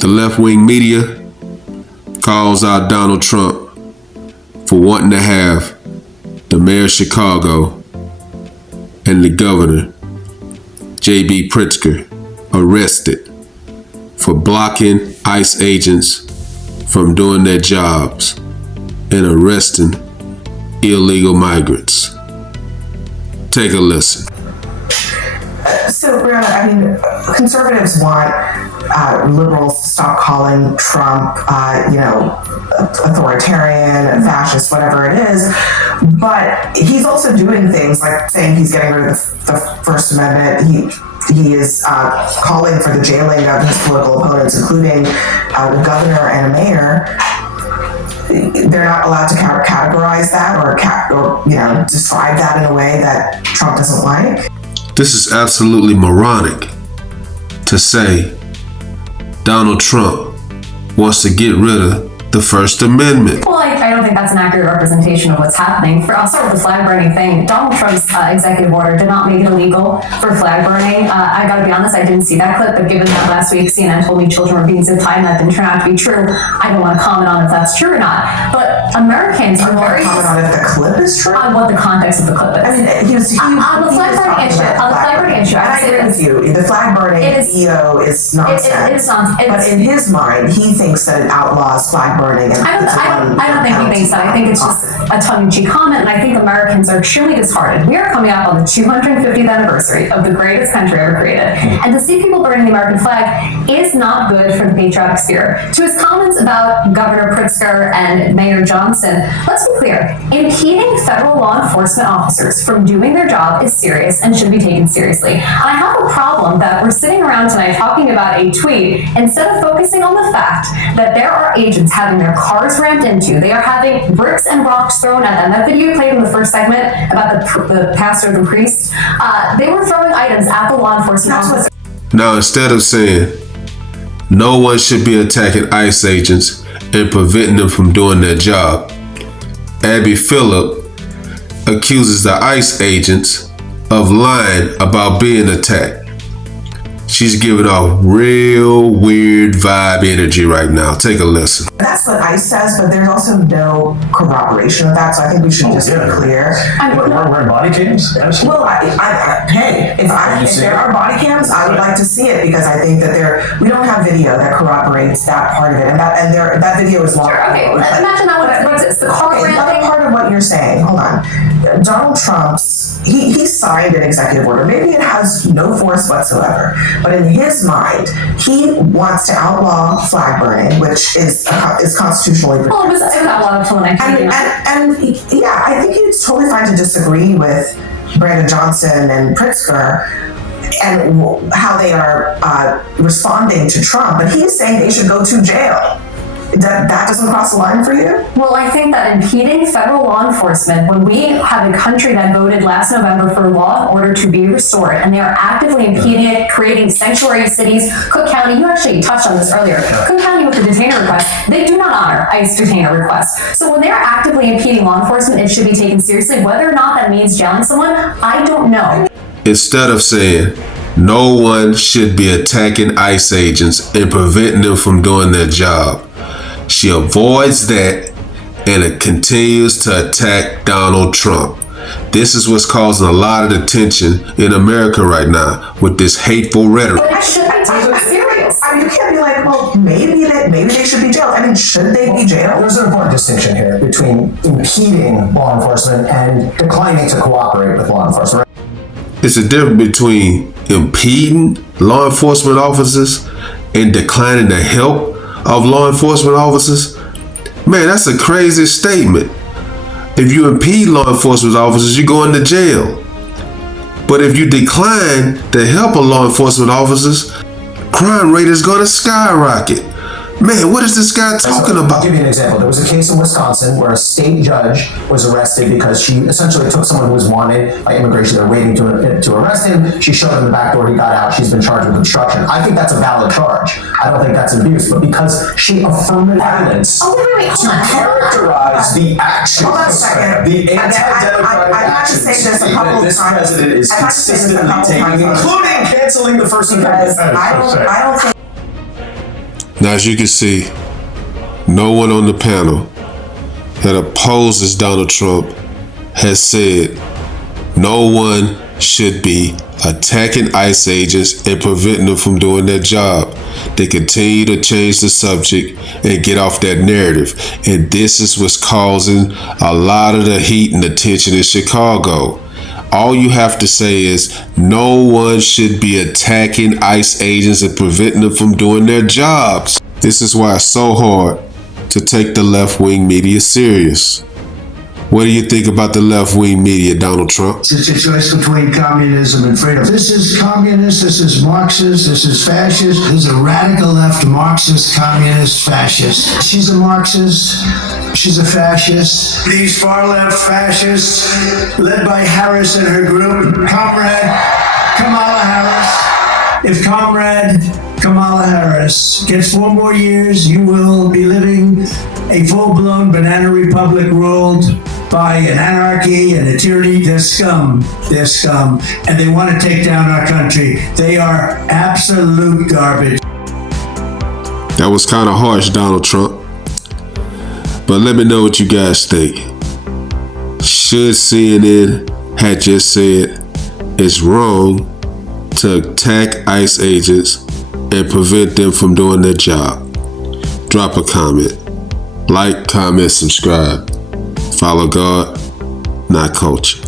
The left-wing media calls out Donald Trump for wanting to have the mayor of Chicago and the governor, J.B. Pritzker, arrested for blocking ICE agents from doing their jobs and arresting illegal migrants. Take a listen. So, Brianna, I mean, conservatives want liberals to stop calling Trump, authoritarian, fascist, whatever it is. But he's also doing things like saying he's getting rid of the First Amendment. He is calling for the jailing of his political opponents, including the governor and a mayor. They're not allowed to categorize that or describe that in a way that Trump doesn't like. This is absolutely moronic to say Donald Trump wants to get rid of the First Amendment. Well, I don't think that's an accurate representation of what's happening. I'll start with the flag burning thing. Donald Trump's executive order did not make it illegal for flag burning. I gotta be honest, I didn't see that clip, but given that last week CNN told me children were being zip-tied and that didn't turn out to be true, I don't want to comment on if that's true or not. But Americans are very... comment on if the clip is true? On what the context of the clip is. I mean, on the flag burning issue, I agree with you. The flag burning EO is nonsense. It is nonsense. But in his mind, he thinks that it outlaws flag burning. And I don't think he thinks that. I think it's just a tongue-in-cheek comment, and I think Americans are extremely disheartened. We are coming up on the 250th anniversary of the greatest country ever created, and to see people burning the American flag is not good for the patriotic spirit. To his comments about Governor Pritzker and Mayor Johnson, let's be clear, impeding federal law enforcement officers from doing their job is serious and should be taken seriously. And I have a problem that we're sitting around tonight talking about a tweet instead of focusing on the fact that there are agents having their cars rammed into, they are having bricks and rocks thrown at them. That video you played in the first segment about the pastor, the priest, they were throwing items at the law enforcement officers. Now, instead of saying no one should be attacking ICE agents and preventing them from doing their job, Abby Phillip accuses the ICE agents of lying about being attacked. She's giving off real weird vibe energy right now. Take a listen. That's what ICE says, but there's also no corroboration of that, so I think we should just be clear. We're body cams? Well, hey, if there are body cams, I would like to see it, because I think that we don't have video that corroborates that part of it, and that video is long. Sure, okay. Imagine that what exists. The car another part of what you're saying, hold on. Donald Trump's, he signed an executive order. Maybe it has no force whatsoever, but in his mind, he wants to outlaw flag burning, which is constitutionally protected. Well, it was outlawed until 1989. And I think it's totally fine to disagree with Brandon Johnson and Pritzker and how they are responding to Trump, but he's saying they should go to jail. That doesn't cross the line for you? Well, I think that impeding federal law enforcement, when we have a country that voted last November for law and order to be restored, and they are actively impeding it, creating sanctuary cities. Cook County, you actually touched on this earlier. Cook County with the detainer request, they do not honor ICE detainer requests. So when they are actively impeding law enforcement, it should be taken seriously. Whether or not that means jailing someone, I don't know. Instead of saying no one should be attacking ICE agents and preventing them from doing their job, she avoids that and it continues to attack Donald Trump. This is what's causing a lot of the tension in America right now with this hateful rhetoric. But I should be taken serious. I mean, you can't be like, well, maybe they should be jailed. I mean, should they be jailed? There's an important distinction here between impeding law enforcement and declining to cooperate with law enforcement. It's a difference between impeding law enforcement officers and declining the help of law enforcement officers. Man, that's a crazy statement. If you impede law enforcement officers, you go into jail. But if you decline the help of law enforcement officers, crime rate is going to skyrocket. Man, what is this guy talking about? I'll give you an example. There was a case in Wisconsin where a state judge was arrested because she essentially took someone who was wanted by immigration. They were waiting to arrest him. She showed him the back door. He got out. She's been charged with obstruction. I think that's a valid charge. I don't think that's abuse. But because she affirmed evidence to characterize the actions, the anti-democratic actions that this president is consistently taking, including canceling the First Amendment. I don't think Now, as you can see, no one on the panel that opposes Donald Trump has said no one should be attacking ICE agents and preventing them from doing their job. They continue to change the subject and get off that narrative. And this is what's causing a lot of the heat and the tension in Chicago. All you have to say is no one should be attacking ICE agents and preventing them from doing their jobs. This is why it's so hard to take the left-wing media serious. What do you think about the left-wing media, Donald Trump? It's a choice between communism and freedom. This is communist, this is Marxist, this is fascist. This is a radical left Marxist, communist, fascist. She's a Marxist, she's a fascist. These far left fascists, led by Harris and her group, Comrade Kamala Harris. If Comrade Kamala Harris gets 4 more years, you will be living a full-blown banana republic ruled by an anarchy and a tyranny. They're scum. They're scum. And they want to take down our country. They are absolute garbage. That was kind of harsh, Donald Trump. But let me know what you guys think. Should CNN had just said it's wrong to attack ICE agents and prevent them from doing their job? Drop a comment. Like, comment, subscribe. Follow God, not culture.